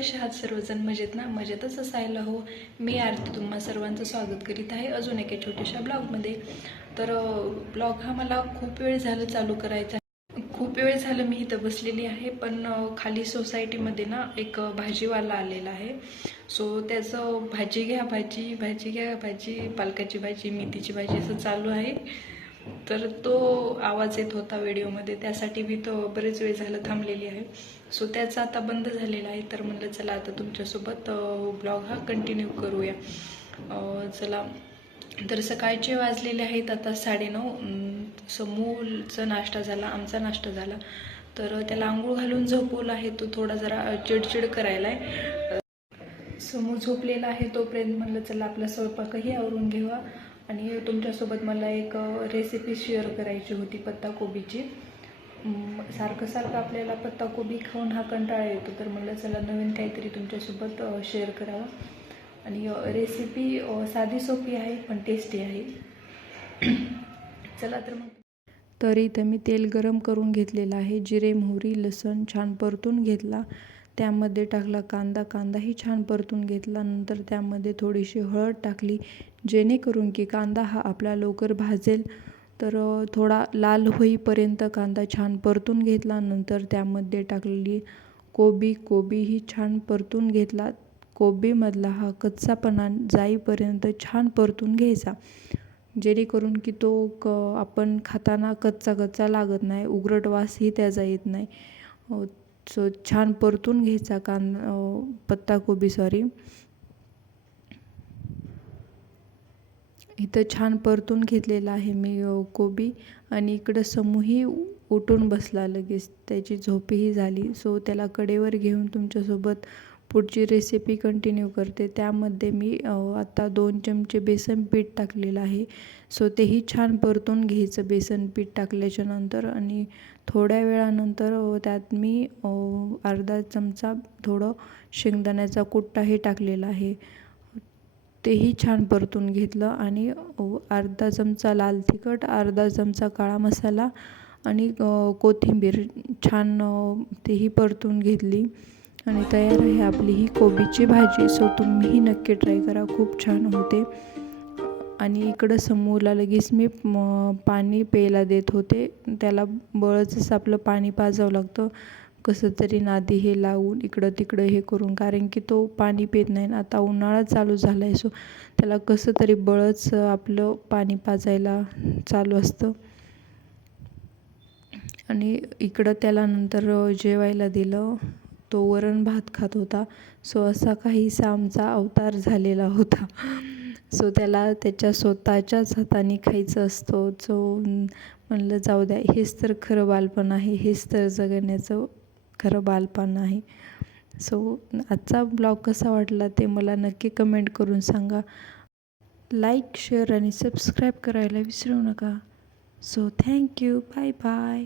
कसे आहात सर्वजण? मजेत ना? मजेतच असायला हो. मी आरती तुम्हा सर्वांचं स्वागत करीत आहे अजून एका छोट्याशा ब्लॉगमध्ये. तर ब्लॉग हा मला खूप वेळ झालं चालू करायचा. खूप वेळ झालं मी इथं बसलेली आहे, पण खाली सोसायटीमध्ये ना एक भाजीवाला आलेला आहे. सो त्याचं भाजी घ्या भाजी, भाजी घ्या भाजी, पालकाची भाजी, मेथीची भाजी असं चालू आहे. तर तो आवाज येत होता व्हिडिओमध्ये, त्यासाठी मी तो बरेच वेळ झालं थांबलेली आहे. सो त्याचा आता बंद झालेला आहे. तर म्हणलं चला आता तुमच्यासोबत ब्लॉग हा कंटिन्यू करूया. चला, तर सकाळचे वाजलेले आहेत आता 9:30. समूलचा नाश्ता झाला, आमचा नाश्ता झाला. तर त्याला आंघोळ घालून झोपवलं आहे. तो थोडा जरा चिडचिड करायला आहे. समूह झोपलेला आहे तोपर्यंत म्हणलं चला आपला स्वयंपाकही आवरून घेवा. आणि तुमच्यासोबत मला एक रेसिपी शेअर करायची होती पत्ताकोबीची. सारखं सारखं आपल्याला पत्ताकोबी खाऊन हा कंटाळा येतो, तर म्हणलं चला नवीन काहीतरी तुमच्यासोबत शेअर करावं. आणि रेसिपी साधी सोपी आहे पण टेस्टी आहे. चला तर मग. तर इथं मी तेल गरम करून घेतलेलं आहे. जिरे, मोहरी, लसूण छान परतून घेतला. त्यामध्ये टाकला कांदा, कांदाही छान परतून घेतला. नंतर त्यामध्ये थोडीशी हळद टाकली, जेणेकरून की कांदा हा आपला लवकर भाजेल. तर थोडा लाल होईपर्यंत कांदा छान परतून घेतला. नंतर त्यामध्ये टाकलेली कोबीही छान परतून घेतला. कोबीमधला हा कच्चापणा जाईपर्यंत छान परतून घ्यायचा, जेणेकरून की तो आपण खाताना कच्चा लागत नाही, उग्रट वासही त्याचा येत नाही. सो छान परतून घ्यायचा पत्ताकोबी इथं छान परतून घेतलेला आहे मी कोबी. आणि इकडं समूही उठून बसला लगेच, त्याची झोपही झाली. सो त्याला कडेवर घेऊन तुमच्यासोबत पुढची रेसिपी कंटिन्यू करते. त्यामध्ये मी आता 2 चमचे बेसन पीठ टाकलेलं आहे. सो तेही छान परतून घ्यायचं बेसन पीठ टाकल्याच्या नंतर. आणि थोड्या वेळानंतर त्यात मी अर्धा चमचा थोडं शेंगदाण्याचा कुट्टाही टाकलेला आहे. तेही छान परतून घेतलं. आणि अर्धा चमचा लाल तिखट, अर्धा चमचा काळा मसाला आणि कोथिंबीर छान तेही परतून घेतली. आणि तयार आहे आपली ही कोबीची भाजी. सो तुम्हीही नक्की ट्राय करा, खूप छान होते. आणि इकडं समूला लगेच मी पाणी प्यायला देत होते. त्याला बळचंच आपलं पाणी पाजावं लागतं, कसं तरी नादी हे लावून इकडं तिकडं हे करून, कारण की तो पाणी पित नाही. आता उन्हाळा चालू झाला आहे, सो त्याला कसं तरी बळच आपलं पाणी पाजायला चालू असतं. आणि इकडं त्याला नंतर जेवायला दिलं. तो वरण भात खात होता. सो असा काहीसा आमचा अवतार झालेला होता. सो त्याला त्याच्या स्वतःच्याच हाताने खायचं असतो. सो म्हणलं जाऊ द्या, हेच तर खरं बालपण आहे, हेच तर जगण्याचं खरं बालपण आहे. सो आजचा ब्लॉग कसा वाटला ते मला नक्की कमेंट करून सांगा. लाईक, शेअर आणि सबस्क्राईब करायला विसरू नका. So thank you. Bye bye.